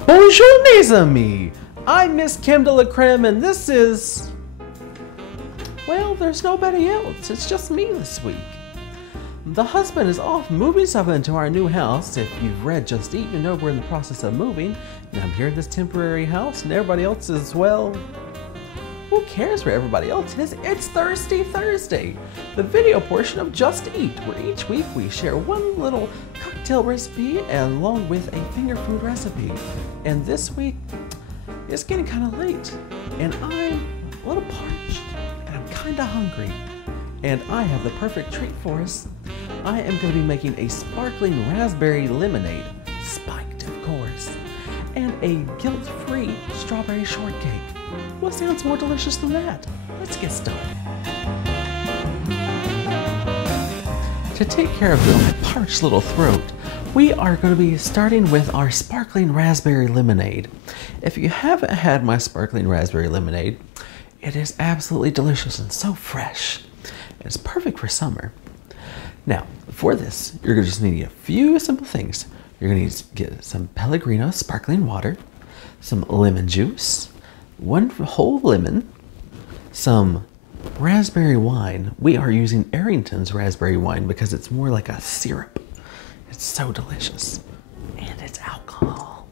Bonjour mes amis! I'm Miss Kim de LaCrème and this is... well, there's nobody else. It's just me this week. The husband is off moving stuff into our new house. If you've read Just Eat, you know we're in the process of moving. And I'm here in this temporary house and everybody else is, well... who cares where everybody else is? It's Thirsty Thursday, the video portion of Just Eat, where each week we share one little cocktail recipe along with a finger food recipe. And this week, it's getting kind of late, and I'm a little parched, and I'm kind of hungry. And I have the perfect treat for us. I am going to be making a sparkling raspberry lemonade, spiked of course, and a guilt-free strawberry shortcake. What sounds more delicious than that? Let's get started. To take care of my parched little throat, we are going to be starting with our sparkling raspberry lemonade. If you haven't had my sparkling raspberry lemonade, it is absolutely delicious and so fresh. It's perfect for summer. Now, for this, you're going to just need a few simple things. You're going to need to get some Pellegrino sparkling water, some lemon juice, one whole lemon, some raspberry wine. We are using Arrington's raspberry wine because it's more like a syrup. It's so delicious. And it's alcohol.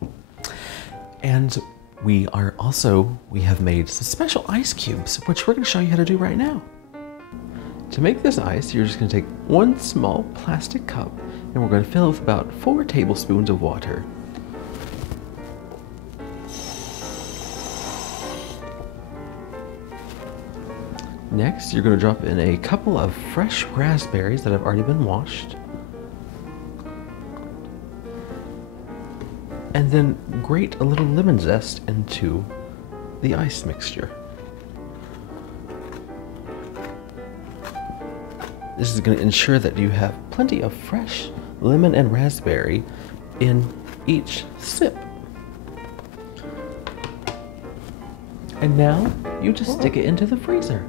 And we have made some special ice cubes, which we're going to show you how to do right now. To make this ice, you're just going to take one small plastic cup and we're going to fill it with about 4 tablespoons of water. Next, you're going to drop in a couple of fresh raspberries that have already been washed. And then grate a little lemon zest into the ice mixture. This is going to ensure that you have plenty of fresh lemon and raspberry in each sip. And now you just stick it into the freezer.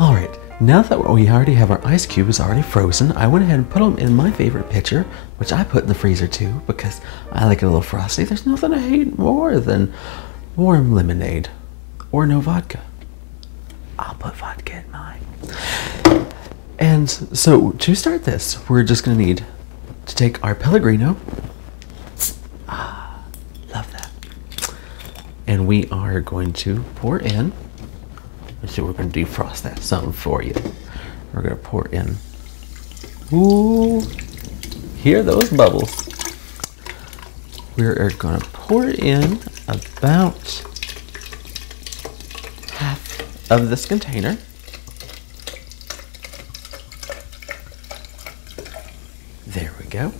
Alright, now that we already have our ice cubes already frozen, I went ahead and put them in my favorite pitcher, which I put in the freezer too because I like it a little frosty. There's nothing I hate more than warm lemonade or no vodka. I'll put vodka in mine. And so to start this, we're just going to need to take our Pellegrino. Love that. And we are going to pour in. So we're going to defrost that some for you. We're going to pour in. Ooh, hear those bubbles. We're going to pour in about half of this container. There we go.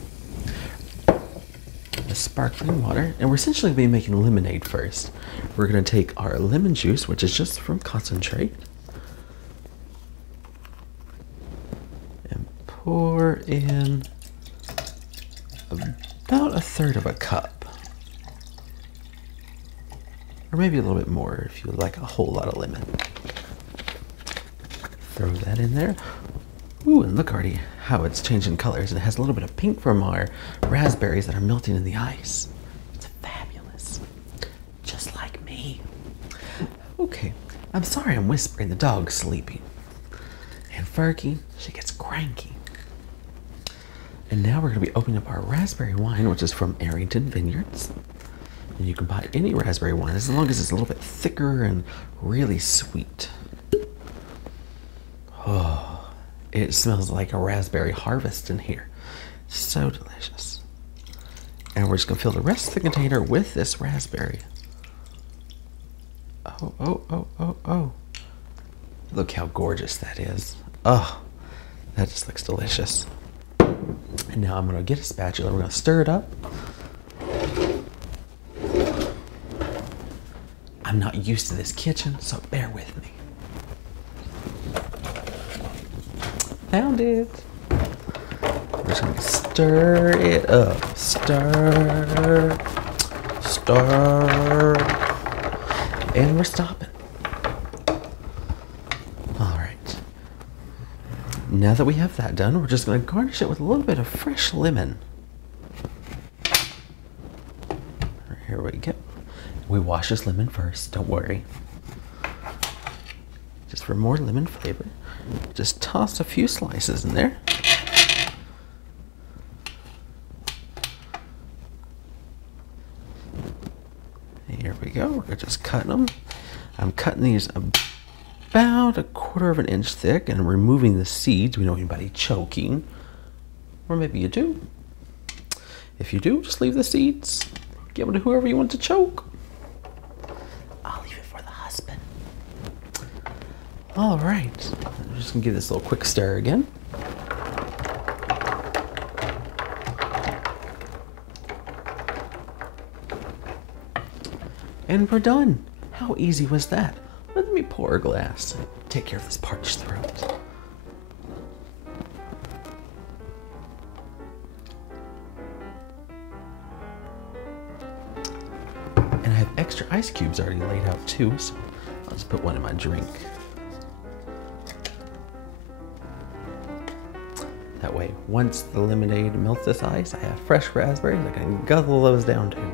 The sparkling water, and we're essentially going to be making lemonade first. We're going to take our lemon juice, which is just from concentrate, and pour in about 1/3 of a cup, or maybe a little bit more if you like a whole lot of lemon. Throw that in there. Ooh, and look already how it's changing colors, and it has a little bit of pink from our raspberries that are melting in the ice. It's fabulous. Just like me. Okay, I'm sorry I'm whispering, the dog's sleeping. And Fergie, she gets cranky. And now we're going to be opening up our raspberry wine, which is from Arrington Vineyards. And you can buy any raspberry wine as long as it's a little bit thicker and really sweet. Oh. It smells like a raspberry harvest in here. So delicious. And we're just going to fill the rest of the container with this raspberry. Oh. Look how gorgeous that is. Oh, that just looks delicious. And now I'm going to get a spatula. We're going to stir it up. I'm not used to this kitchen, so bear with me. Found it. We're just going to stir it up. Stir. And we're stopping. All right. Now that we have that done, we're just going to garnish it with a little bit of fresh lemon. Here we go. We wash this lemon first, don't worry. Just for more lemon flavor. Just toss a few slices in there. Here we go, we're just cutting them. I'm cutting these about 1/4 inch thick and removing the seeds. We don't want anybody choking. Or maybe you do. If you do, just leave the seeds. Give them to whoever you want to choke. I'll leave it for the husband. All right, I'm just gonna give this a little quick stir again. And we're done. How easy was that? Let me pour a glass and take care of this parched throat. And I have extra ice cubes already laid out too, so I'll just put one in my drink. That way, once the lemonade melts this ice, I have fresh raspberries. I can guzzle those down too.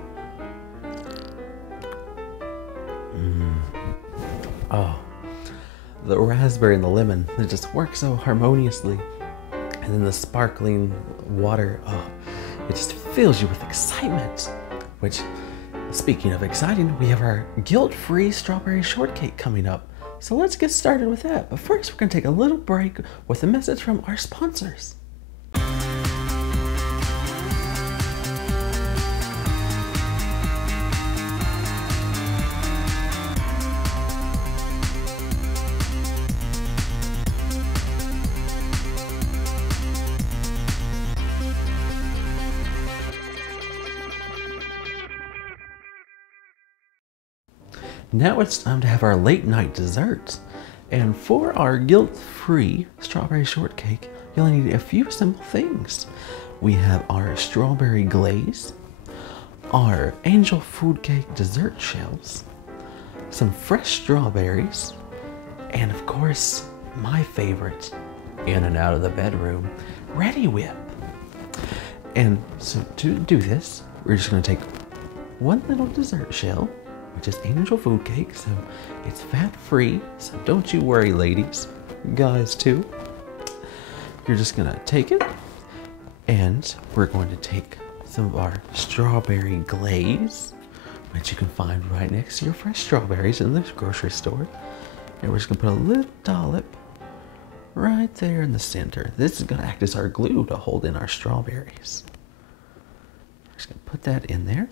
Oh, the raspberry and the lemon, they just work so harmoniously. And then the sparkling water, oh, it just fills you with excitement. Which, speaking of exciting, we have our guilt-free strawberry shortcake coming up. So let's get started with that. But first, we're gonna take a little break with a message from our sponsors. Now it's time to have our late night desserts. And for our guilt-free strawberry shortcake, you'll need a few simple things. We have our strawberry glaze, our angel food cake dessert shells, some fresh strawberries, and of course, my favorite, in and out of the bedroom, Ready Whip. And so to do this, we're just gonna take one little dessert shell, which is angel food cake, so it's fat-free, so don't you worry, ladies, guys too. You're just gonna take it, and we're going to take some of our strawberry glaze, which you can find right next to your fresh strawberries in the grocery store, and we're just gonna put a little dollop right there in the center. This is gonna act as our glue to hold in our strawberries. We're just gonna put that in there.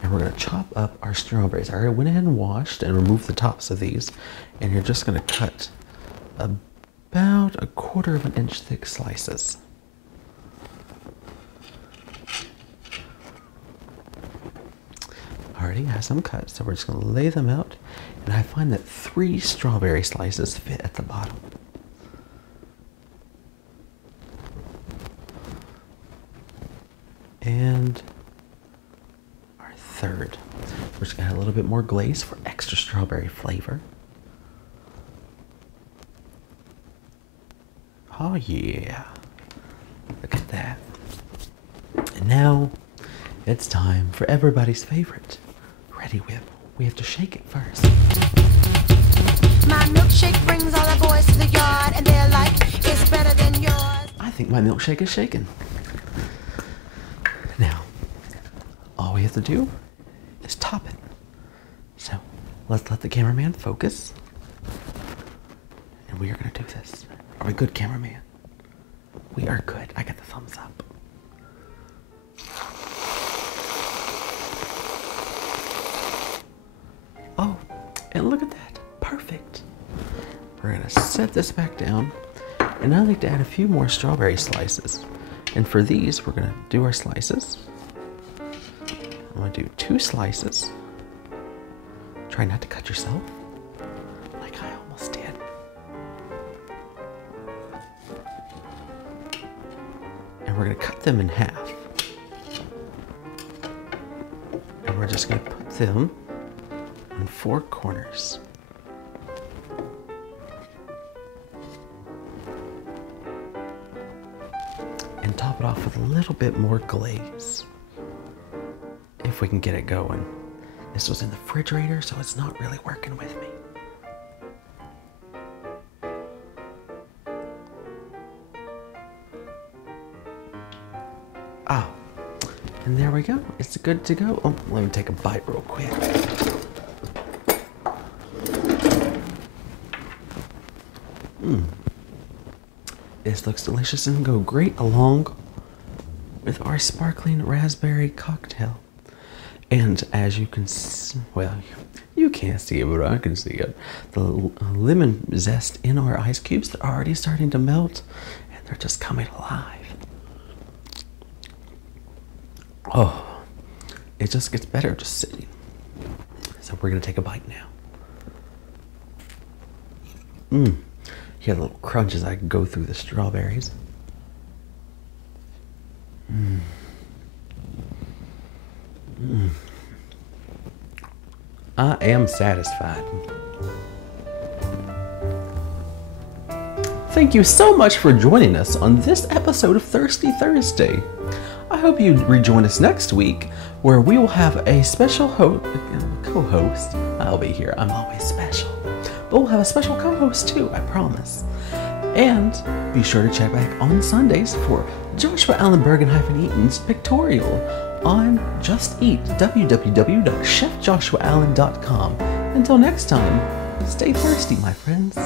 And we're gonna chop up our strawberries. I already went ahead and washed and removed the tops of these. And you're just gonna cut about 1/4 inch thick slices. I already have some cut, so we're just gonna lay them out. And I find that 3 strawberry slices fit at the bottom. And third. We're just gonna add a little bit more glaze for extra strawberry flavor. Oh yeah, look at that. And now it's time for everybody's favorite, Ready Whip. We have to shake it first. My milkshake brings all the boys to the yard and they're like, it's better than yours. I think my milkshake is shaken. Now, all we have to do is top it. So let's let the cameraman focus. And we are gonna do this. Are we good, cameraman? We are good. I got the thumbs up. Oh, and look at that. Perfect. We're gonna set this back down. And I'd like to add a few more strawberry slices. And for these, we're gonna do our slices. I'm gonna do 2 slices. Try not to cut yourself, like I almost did. And we're gonna cut them in half. And we're just gonna put them on 4 corners. And top it off with a little bit more glaze. if we can get it going. This was in the refrigerator, so it's not really working with me. Oh, and there we go. It's good to go. Oh, let me take a bite real quick. This looks delicious and go great along with our sparkling raspberry cocktail. And as you can see, well, you can't see it, but I can see it. The lemon zest in our ice cubes, they're already starting to melt, and they're just coming alive. Oh, it just gets better just sitting. So we're gonna take a bite now. You get a little crunch as I go through the strawberries. I am satisfied. Thank you so much for joining us on this episode of Thirsty Thursday. I hope you rejoin us next week, where we will have a special co-host. I'll be here. I'm always special. But we'll have a special co-host too, I promise. And be sure to check back on Sundays for Joshua Allen Bergen-Eaton's Pictorial on Just Eat, www.chefjoshuaallen.com. Until next time, stay thirsty, my friends.